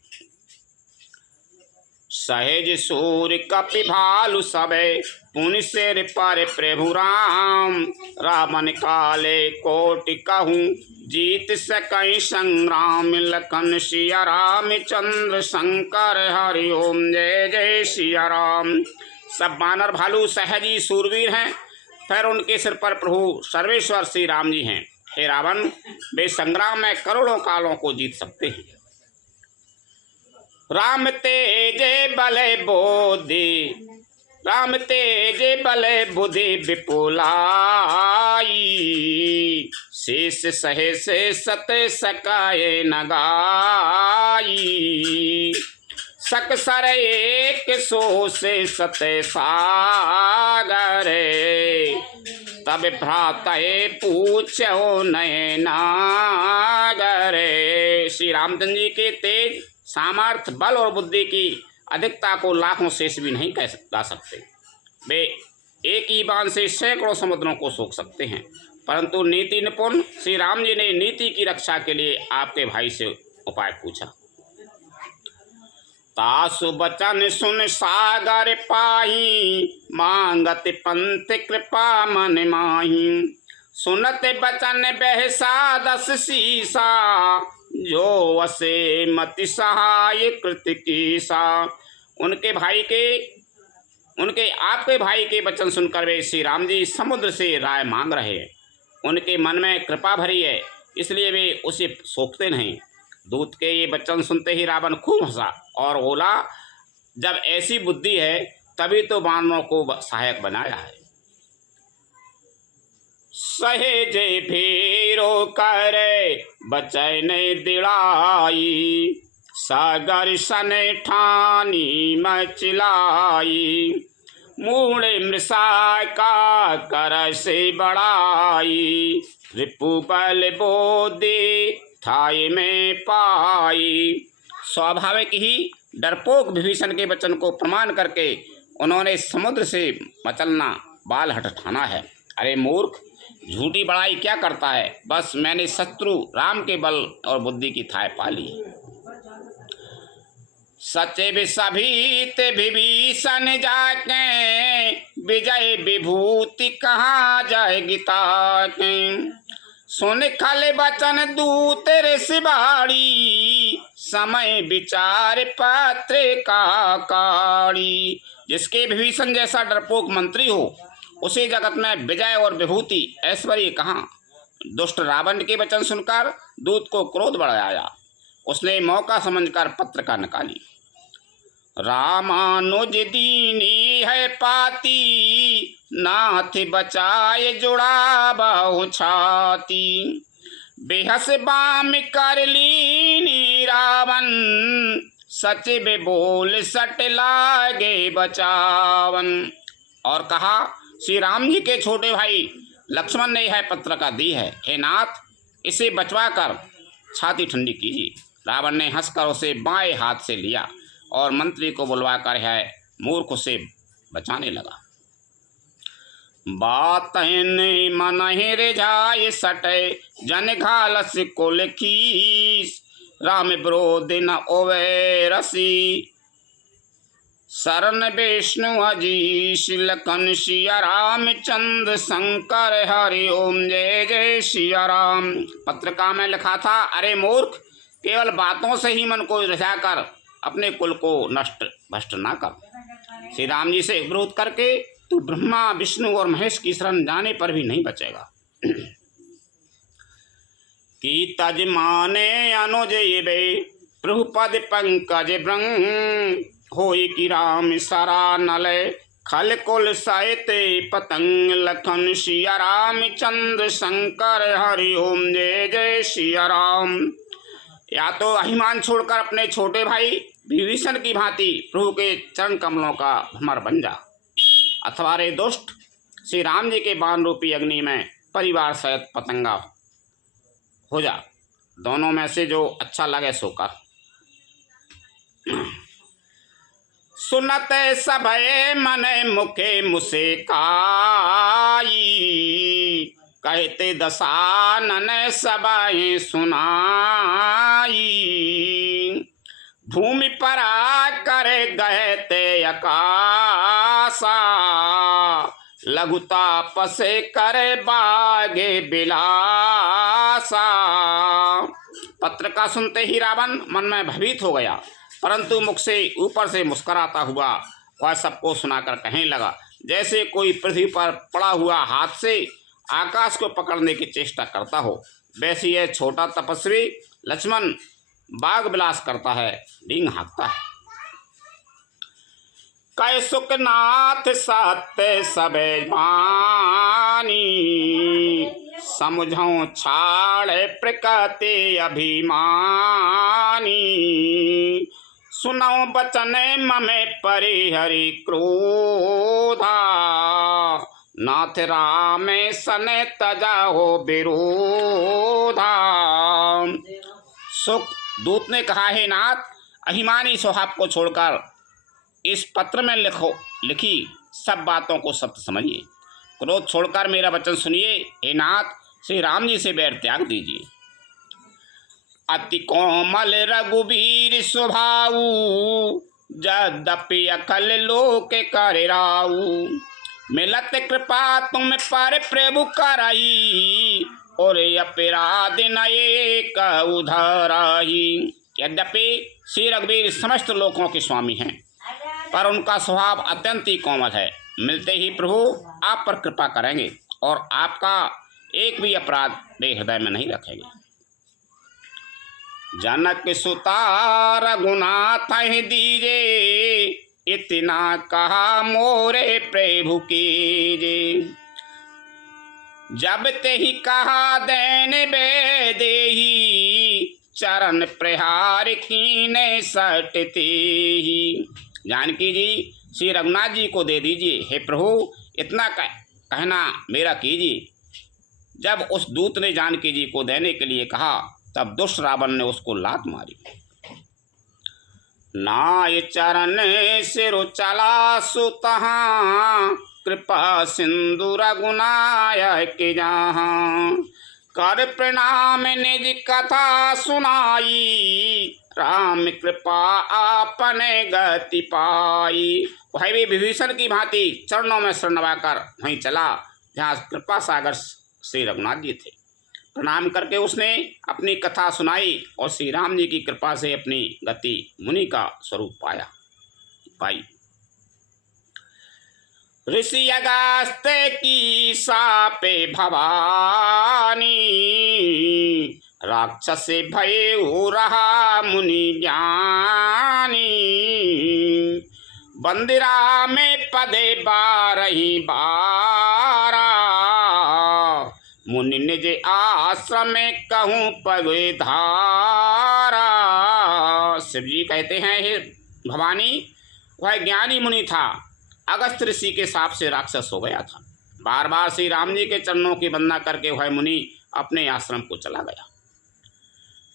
सहज सूर्य कपि भालु सबे, पुनि सिर पर प्रभु राम। रावण काले कोटि कहूँ, जीत सकई संग्राम। लखन सिया राम चंद्र शंकर हरि ओम जय जय सिया राम। सब बानर भालू सहजी सूरवीर हैं, फिर उनके सिर पर प्रभु सर्वेश्वर श्री राम जी हैं। हे रावण, वे संग्राम में करोड़ों कालों को जीत सकते हैं। राम तेजे बले बोधि, राम तेजे बले बुद्धि विपुलाई। शेष सहे से सत सकाए नगाई। सकसर एक सो से सत सागर, तब भ्रातये पूछो नये नागर। श्री रामचंद्र जी के तेज सामर्थ्य, बल और बुद्धि की अधिकता को लाखों शेष भी नहीं कह जा सकते। वे एक ही बाण से सैकड़ों समुद्रों को सोख सकते हैं। परंतु नीति निपुण श्री राम जी ने नीति की रक्षा के लिए आपके भाई से उपाय पूछा। तासु बचन सुन सागर पाही, मांगत पंथ कृपा मन माही। सुनत बचन बहसा दस सीसा, जो वसे मति सहाय कृत कीसा। उनके आपके भाई के वचन सुनकर वे श्री राम जी समुद्र से राय मांग रहे हैं। उनके मन में कृपा भरी है, इसलिए वे उसे सोखते नहीं। दूत के ये वचन सुनते ही रावण खूब हंसा और बोला, जब ऐसी बुद्धि है तभी तो वानरों को सहायक बनाया है। सहेजे फेरो करे बचन दिड़ाई, सागर सन ठानी मचलाई। मूढ़े मृषा का कर से बड़ाई, रिपु बल बोधि थाई में पाई। स्वाभाविक ही डरपोक विभीषण के वचन को प्रमाण करके उन्होंने समुद्र से मचलना बाल हटाना है। अरे मूर्ख, झूठी बड़ाई क्या करता है? बस मैंने शत्रु राम के बल और बुद्धि की थाह पा ली। सचे विषभीत विभीषण जाके, विजय विभूति कहाँ जाएगी ताके। सुन खल बचन दूत ऋषिवाणी, समय विचार पात्र का काड़ी। जिसके विभीषण जैसा डरपोक मंत्री हो, उसे जगत में विजय और विभूति ऐश्वर्य कहाँ। दुष्ट रावण के वचन सुनकर दूत को क्रोध बढ़ आया। उसने मौका समझकर पत्र का निकाली। रामानुज दीनी है पाती, नाथ बचाए जुड़ा बहु छाती। बेहस बाम कर लीनी रावण, सच बे बोल सट लागे बचावन। और कहा, श्री राम जी के छोटे भाई लक्ष्मण ने यह पत्र का दी है। हे नाथ, इसे बचवा कर छाती ठंडी कीजिए। रावण ने हंसकर उसे बाएं हाथ से लिया और मंत्री को बुलवाकर है मूर्ख उसे बचाने लगा। बात मन रिझाय सटे, जन घालस कुल कीस। राम विरोध न ओवे रसी, शरण विष्णु अजीश लखन सिया राम चंद्र शंकर हरि ओम जय जय सिया राम। पत्रिका में लिखा था, अरे मूर्ख, केवल बातों से ही मन को रिझाकर अपने कुल को नष्ट भ्रष्ट ना कर। श्री राम जी से विरोध करके तू ब्रह्मा विष्णु और महेश की शरण जाने पर भी नहीं बचेगा। की तज माने अनुज बे, प्रभु पद पंकज ब्रंग। होई की राम सरा नलय, खल कुल सायते पतंग। लखन सिया राम चंद्र शंकर हरि ओम जय जय सिया राम। या तो अभिमान छोड़कर अपने छोटे भाई विभीषण की भांति प्रभु के चरण कमलों का भ्रमर बन जा, अथवा रे दुष्ट श्री राम जी के बाण रूपी अग्नि में परिवार सहित पतंगा हो जा। दोनों में से जो अच्छा लगे सो कर। सुनत सबे मन मुखे मुसे काई, कहते दशानन सबाएं सुनाई। भूमि पर आकर गहते आकाशा, लघुता पसे करे बागे बिलासा। पत्र का सुनते ही रावण मन में भयभीत हो गया, परंतु मुख से ऊपर से मुस्कुराता हुआ वह सबको सुनाकर कहने लगा, जैसे कोई पृथ्वी पर पड़ा हुआ हाथ से आकाश को पकड़ने की चेष्टा करता हो, वैसे यह छोटा तपस्वी लक्ष्मण बाग विलास करता है, डींग हाँकता है। कै सुखनाथ सत्य सबे बानी, समझो छाड़ प्रकृति अभिमानी। सुनौ बचन ममे परिहरि क्रोधा, नाथ राम सने तजा हो विरोधा। सुख दूत ने कहा, हे नाथ, अभिमानी स्वभाव को छोड़कर इस पत्र में लिखी सब बातों को सत्य समझिए। क्रोध छोड़कर मेरा वचन सुनिए। हे नाथ, श्री राम जी से बैर त्याग दीजिए। अति कोमल रघुवीर स्वभाऊ, यद्यपि अकल लोक कर राऊ। मिलत कृपा तुम पर प्रभु कराई, और अपराध न एक उधराई। यद्यपि श्री रघुवीर समस्त लोकों के स्वामी हैं, पर उनका स्वभाव अत्यंत ही कोमल है। मिलते ही प्रभु आप पर कृपा करेंगे और आपका एक भी अपराध वे हृदय में नहीं रखेंगे। जनक सुता रघुनाथ दीजे, इतना कहा मोरे प्रभु कीजे। जब ते ही कहा देन बे देही, चरण प्रहार कीने सटते ही। जानकी जी श्री रघुनाथ जी को दे दीजिए। हे प्रभु, इतना कहना मेरा कीजिए। जब उस दूत ने जानकी जी को देने के लिए कहा, तब दुष्ट रावण ने उसको लात मारी। नाय चरण सिर चला सुतहाँ, कृपा सिंधु रघुनायक जहाँ। कर प्रणाम निज कथा सुनाई, राम कृपा आपने गति पाई। वह भी विभीषण की भांति चरणों में शरण नवाकर वहीं चला जहाँ कृपा सागर श्री रघुनाथ जी थे। प्रणाम करके उसने अपनी कथा सुनाई और श्री राम जी की कृपा से अपनी गति मुनि का स्वरूप पाई। ऋषि अगस्त की सापे भवानी, राक्षस भय हो रहा मुनि ज्ञानी। बंदिरा में पदे बारही बारा, मुनि निज आश्रम में कहूँ पगे धारा। शिव जी कहते हैं, हे भवानी, वह ज्ञानी मुनि था, अगस्त ऋषि के शाप से राक्षस हो गया था। बार बार श्री राम जी के चरणों की वंदना करके वह मुनि अपने आश्रम को चला गया।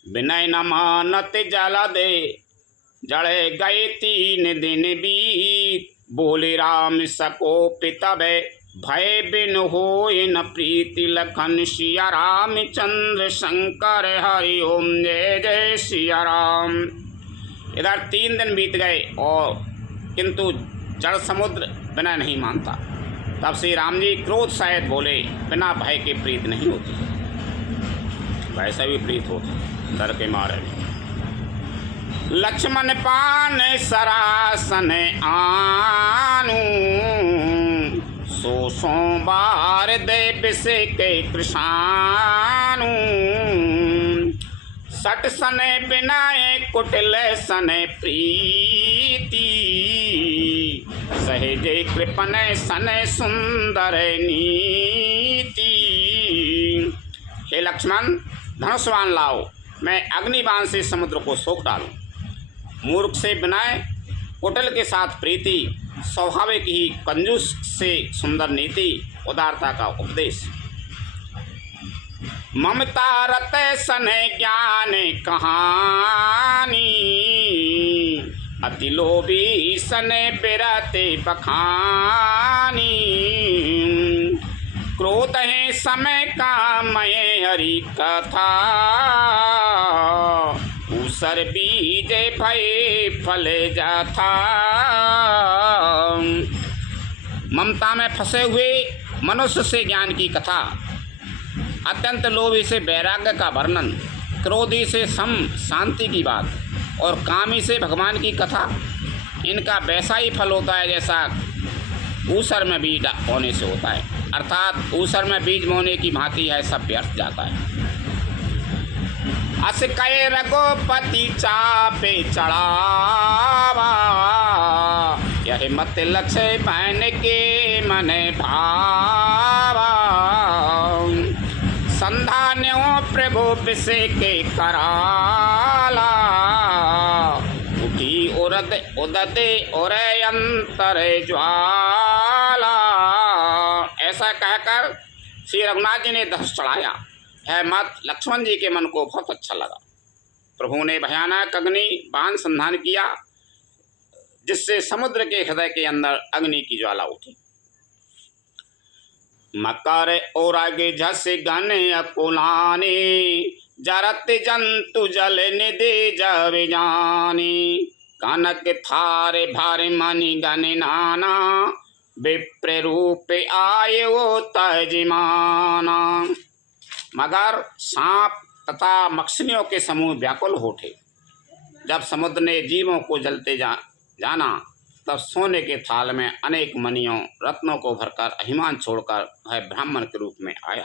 विनय न मानत जला दे, जड़े गए 3 दिन बीत। बोले राम सको पितबे, भय बिन होय न प्रीति। लखन सिया रामचंद्र शंकर हरि ओम जय जय सिया राम। इधर 3 दिन बीत गए और किंतु जड़ समुद्र बिना नहीं मानता। तब श्री राम जी क्रोध सहित बोले, बिना भय के प्रीत नहीं होती, वैसे भी प्रीत होती डर के मारे। लक्ष्मण पान सरासन आनू, सो सोमवार देव से के कृषाणु। सट सने बिनाए कुटिल सने प्रीति, सहेजे कृपन सने सुंदर नीति। हे लक्ष्मण, धनुष्वान लाओ, मैं अग्निबाण से समुद्र को सोख डालूं। मूर्ख से विनय, कुटिल के साथ प्रीति, स्वाभाविक ही कंजूस से सुंदर नीति, उदारता का उपदेश। ममता रत सने ज्ञान कहानी, अति लोभी सने बिरते बखानी। क्रोध है समय का मय हरि कथा, ऊसर बीज भय फल जाथा। ममता में फंसे हुए मनुष्य से ज्ञान की कथा, अत्यंत लोभी से वैराग्य का वर्णन, क्रोधी से सम शांति की बात और कामी से भगवान की कथा, इनका वैसा ही फल होता है जैसा ऊसर में बीज बोने से होता है। अर्थात ऊसर में बीज बोने की भांति है, सब व्यर्थ जाता है। अस कहे रघुपति चापे चढ़ावा, यह मत लक्ष्य बहन के मन भावा। संधान्यों प्रभु विषय के कराला, उठी उदते और अंतर ज्वाला। ऐसा कहकर श्री रघुनाथ जी ने धनुष चढ़ाया। है मत लक्ष्मण जी के मन को बहुत अच्छा लगा। प्रभु ने भयानक अग्नि बाण संधान किया, जिससे समुद्र के हृदय के अंदर अग्नि की ज्वाला उठी। मकर और आगे झस गन अकुलाने, जरत जंतु जल निधि जब जानी। कनक थारे भारे मणि गण नाना, विप्र रूप आये वो तजमाना। मगर सांप तथा मछलियों के समूह व्याकुल हो उठे। जब समुद्र ने जीवों को जलते जाना, तब सोने के थाल में अनेक मणियों रत्नों को भरकर अभिमान छोड़कर वह ब्राह्मण के रूप में आया।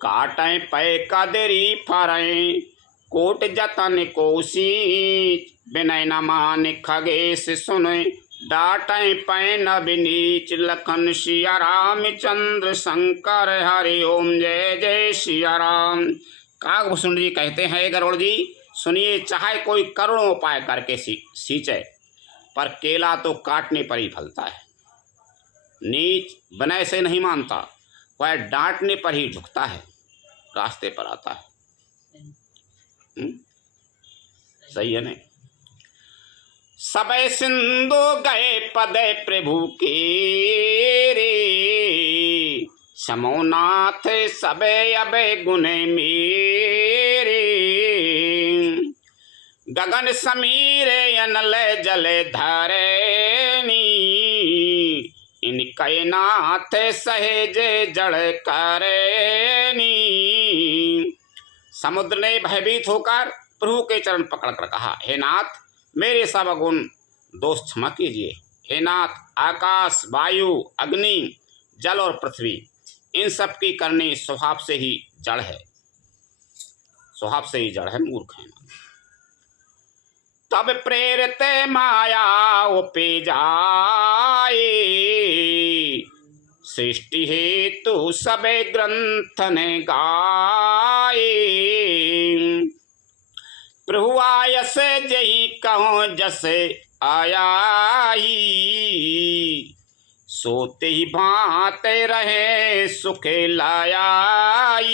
काटें पै कदरी फरें कोट जतन कोसी, विनय न मान खगेश सुने डाटें पै नभ नीच। लखन सिया रामचंद्र शंकर हरि ओम जय जय सिया राम। काकभूषण जी कहते हैं, गरुड़ जी सुनिए, चाहे कोई करोड़ों उपाय करके सींचे, पर केला तो काटने पर ही फलता है। नीच विनय से नहीं मानता, वह डांटने पर ही झुकता है, रास्ते पर आता है। सही है नहीं? सबे सिंधु गए पद प्रभु के रे, समोनाथ सबे अबे गुने मेरे। गगन समीरे अनल जल धरणी, इनके नाथ सहेज जड़ करनी। समुद्र ने भयभीत होकर प्रभु के चरण पकड़कर कहा, हे नाथ मेरे सब गुण दोष क्षमा कीजिए। हे नाथ आकाश वायु अग्नि जल और पृथ्वी, इन सब की करनी स्वभाव से ही जड़ है, स्वभाव से ही जड़ है, मूर्ख है। तब प्रेरित माया उपे जाए, सृष्टि हेतु सबे ग्रंथ ने गाए। प्रभु आयस जही कहो जसे आयाई, सोते ही भाते रहे सुखे लायाई।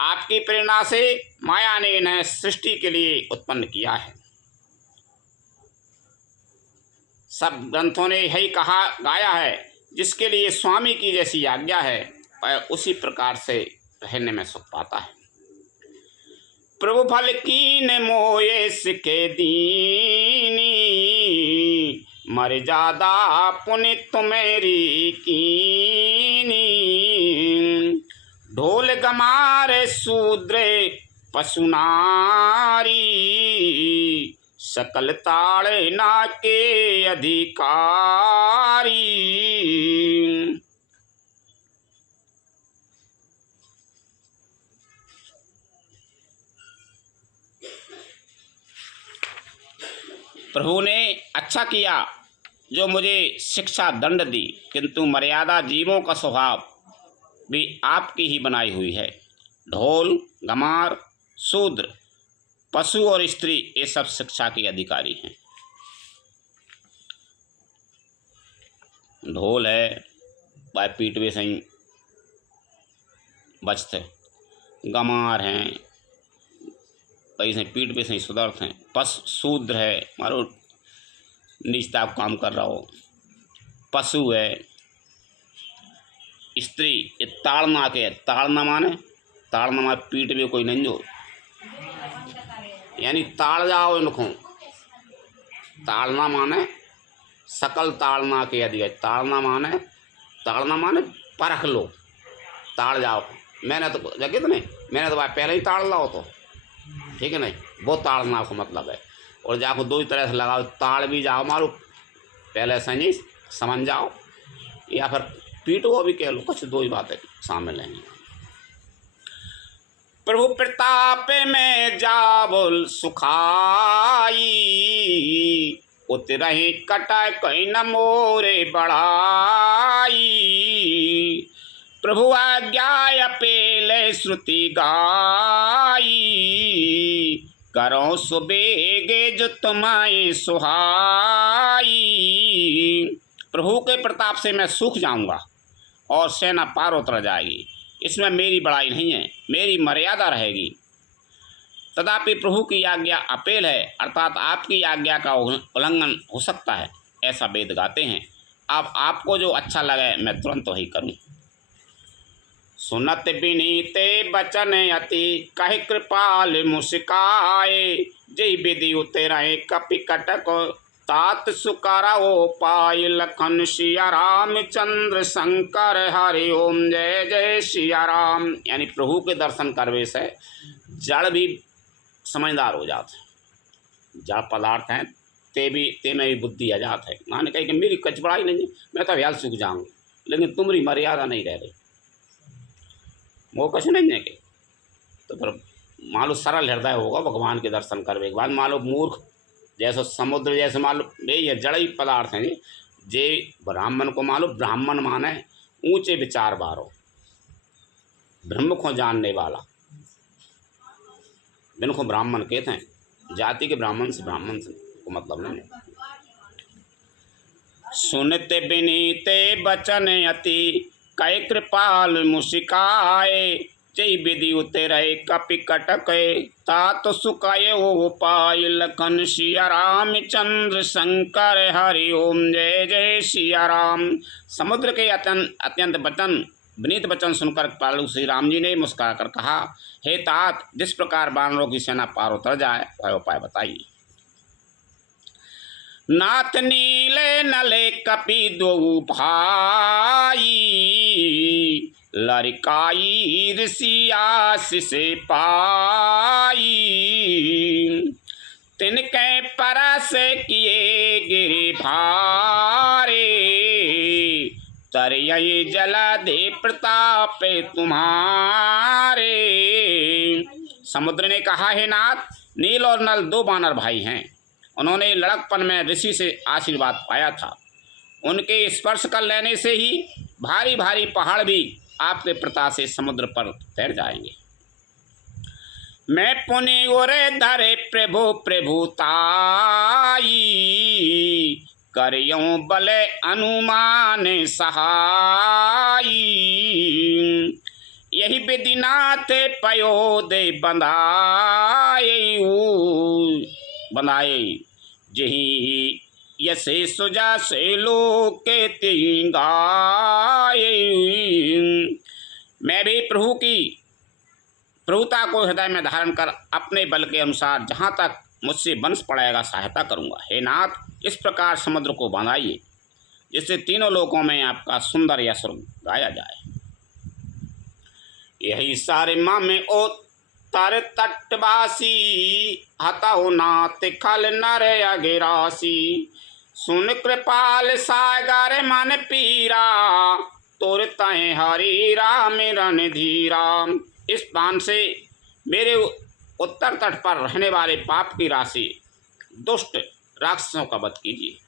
आपकी प्रेरणा से माया ने इन्हें सृष्टि के लिए उत्पन्न किया है। सब ग्रंथों ने यही कहा गाया है, जिसके लिए स्वामी की जैसी आज्ञा है वह उसी प्रकार से रहने में सुख पाता है। प्रभु फल कीन मोये सिखे दीनी, मर्यादा पुनि तुम्हेरी कीनी। ढोल गमार शूद्र पशुनारी, सकल ताड़े ना के अधिकारी। प्रभु ने अच्छा किया जो मुझे शिक्षा दंड दी, किंतु मर्यादा जीवों का स्वभाव भी आपकी ही बनाई हुई है। ढोल गमार शूद्र पशु और स्त्री ये सब शिक्षा के अधिकारी हैं। ढोल है वह पीटवे से ही बचते, गमार हैं कहीं से पीटवे से ही सुधरते हैं। पशु शूद्र है मारो नीचता काम कर रहा हो, पशु है। स्त्री ये ताड़ना के, ताड़ना माने पीठ में कोई नहीं जो, यानी ताड़ जाओ इनको। ताड़ना माने सकल ताड़ना के अधिक, ताड़ना माने परख लो, ताड़ जाओ। मैंने तो जगह नहीं, मैंने तो भाई पहले ही ताड़ लाओ तो ठीक है नहीं, वो ताड़ना को मतलब है। और जाको दो ही तरह से लगाओ, ताड़ भी जाओ मारो पहले से नहीं समझ जाओ, या फिर पीटो भी कह लो, कुछ दो ही बातें शामिल हैं। प्रभु प्रताप में जाबुल सुखाई, उतरही कटा कहीं न मोरे बढ़ाई। प्रभु आज्ञा पेले जय श्रुति गाई, करो सुबेगे जो तुम्हें सुहाई। प्रभु के प्रताप से मैं सूख जाऊंगा और सेना पार उतर जाएगी, इसमें मेरी बड़ाई नहीं है, मेरी मर्यादा रहेगी। तथापि प्रभु की आज्ञा अपेल है, अर्थात आपकी आज्ञा का उल्लंघन हो सकता है, ऐसा वेद गाते हैं। अब आपको जो अच्छा लगे मैं तुरंत वही करूं। सुनत विनीते बचन अति, कहि कृपाल मुस्काए, जय विधि उतरे कपि कटक, तात सुकारा ओ पाय। लखन सिया रामचंद्र शंकर हरि ओम जय जय सिया राम। यानी प्रभु के दर्शन करवे से जड़ भी समझदार हो जाते हैं, जड़ पदार्थ हैं ते में भी बुद्धि आ जात है। माने कही कि मेरी कचबड़ाई नहीं, मैं तो ख्याल सूख जाऊँगी, लेकिन तुम्हारी मर्यादा नहीं रह रही, वो कुछ नहीं है कि। तो फिर मान लो सरल हृदय होगा भगवान के दर्शन करवे के बाद, मान लो मूर्ख जैसे समुद्र जैसे मान लो ये जड़ी पदार्थ हैं जे ब्राह्मण को मान लो, ब्राह्मण माने ऊंचे विचार वालो, ब्रह्म को जानने वाला, जिनको ब्राह्मण कहते हैं। जाति के ब्राह्मण से को मतलब नहीं। सुनते विनीते बचन अति, कै कृपाल मुस्काए, जय विधि उतरे कपि कटक, तात सुकाय ओ पाय। लखन सिया रामचंद्र शंकर हरि ओम जय जय सिया राम। समुद्र के अत्यंत वचन, विनीत वचन सुनकर पालू श्री राम जी ने मुस्कुरा कर कहा, हे तात, जिस प्रकार वानरों की सेना पार उतर जाए वह उपाय बताइए। नाथ नीले नले कपि दो भाई, लड़काई ऋषि आशीष पाई। तिनके परस किए गिरि भारे, तरय जला दे प्रताप तुम्हारे। समुद्र ने कहा, हे नाथ, नील और नल दो वानर भाई हैं, उन्होंने लड़कपन में ऋषि से आशीर्वाद पाया था। उनके स्पर्श कर लेने से ही भारी भारी पहाड़ भी आपके प्रताप से समुद्र पर तैर जाएंगे। मैं पुनि ओरे धरे प्रभु प्रभुताई, करियों बले अनुमान सहाई। यही विधि नाथ पयो दे बंधाए, जही यसे सुजा से लोक गाय। मैं भी प्रभु की प्रभुता को हृदय में धारण कर अपने बल के अनुसार जहाँ तक मुझसे वंश पड़ेगा सहायता करूँगा। हे नाथ, इस प्रकार समुद्र को बांधाइए जिससे तीनों लोकों में आपका सुंदर यश गाया जाए। यही सारे माँ में ओ तर तटवासी, हताओ नाथ खल नर अगिरासी। सुन कृपाल सागर मन पीरा, तोर तय हरि राम रणधीरा। इस बाण से मेरे उत्तर तट पर रहने वाले पाप की राशि दुष्ट राक्षसों का वध कीजिए।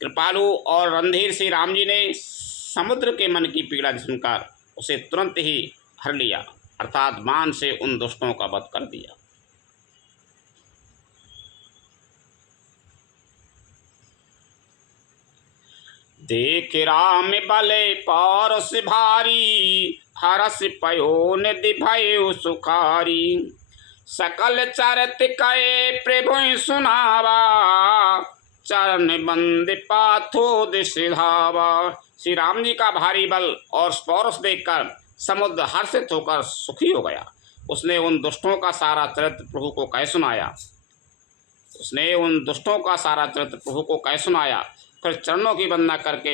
कृपालु और रणधीर श्री राम जी ने समुद्र के मन की पीड़ा सुनकर उसे तुरंत ही हर लिया, अर्थात बाण से उन दुष्टों का वध कर दिया। देख राम बले पारस भारी, हरस पयो निधि भयो सुखारी। सकल चरत कहे प्रभु सुनावा, चरण बंद पाथो दिश धावा। श्री राम जी का भारी बल और पौरुष देखकर समुद्र हर्षित होकर सुखी हो गया। उसने उन दुष्टों का सारा चरित्र प्रभु को कह सुनाया। फिर चरणों की वंदना करके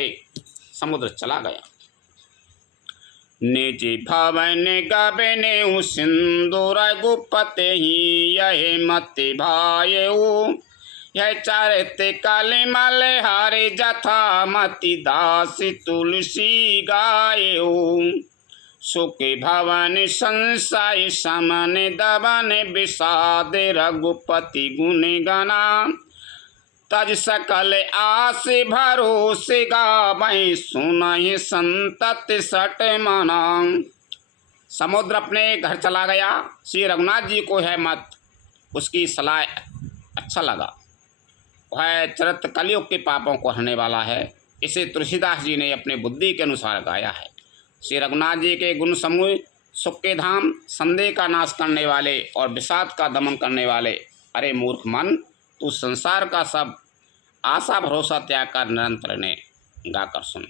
समुद्र चला गया। निज भवन गबने सिंधु रघुपते ही, यह मति भायऊ। यह चरित कलिमल हरि जथा, मति दास तुलसी गायऊ। सुख भवन संशय समन दबन, विषाद रघुपति गुण गना। तज सकल आस भरोसे गावै सुनहि संतत सट मना। समुद्र अपने घर चला गया। श्री रघुनाथ जी को है मत उसकी सलाह अच्छा लगा। वह चरित्र कलयुग के पापों को हरने वाला है। इसे तुलसीदास जी ने अपने बुद्धि के अनुसार गाया है। श्री रघुनाथ जी के गुण समूह सुख के धाम, संदेह का नाश करने वाले और विषाद का दमन करने वाले। अरे मूर्ख मन, तू संसार का सब आशा भरोसा त्याग कर निरंतर ने गाकर सुन।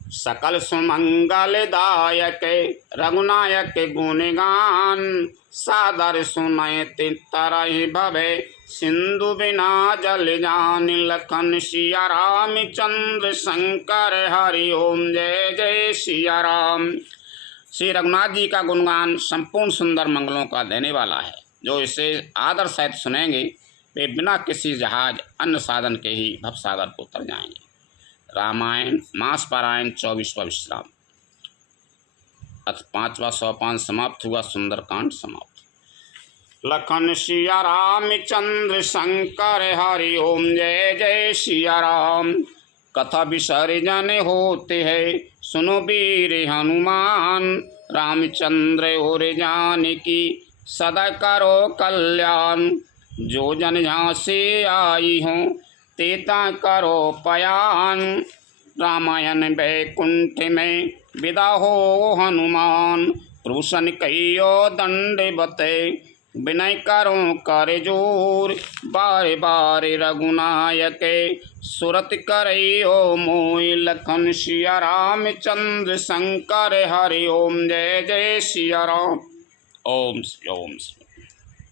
सकल सुमंगलदायक रघुनायक गुणगान, सादर सुनय तरहि भवे सिंधु बिना जल जान। लखन सिया राम चंद्र शंकर हरि ओम जय जय सिया राम। श्री रघुनाथ जी का गुणगान संपूर्ण सुंदर मंगलों का देने वाला है। जो इसे आदर सहित सुनेंगे वे बिना किसी जहाज अन्य साधन के ही भवसागर को उतर जाएंगे। रामायण मास पारायण 24वां विश्राम। अथ 5वां सोपान समाप्त हुआ। सुंदरकांड समाप्त। लखन सिया राम चंद्र शंकर हरि ओम जय जय सिया राम। कथा विसर्जन होते है सुनो वीर हनुमान। रामचंद्र और जानकी सदा करो कल्याण। जो जन झांसे आई हो तेता करो पयान। रामायण वैकुंठ में विदा हो हनुमान। प्रभुसन कहियो दंडवत विनय करो कर जोर। बार बार रघुनायक सुरत करियो मोय। लखन सिया राम चंद्र शंकर हरि ओम जय जय सिया राम। ओम ओम।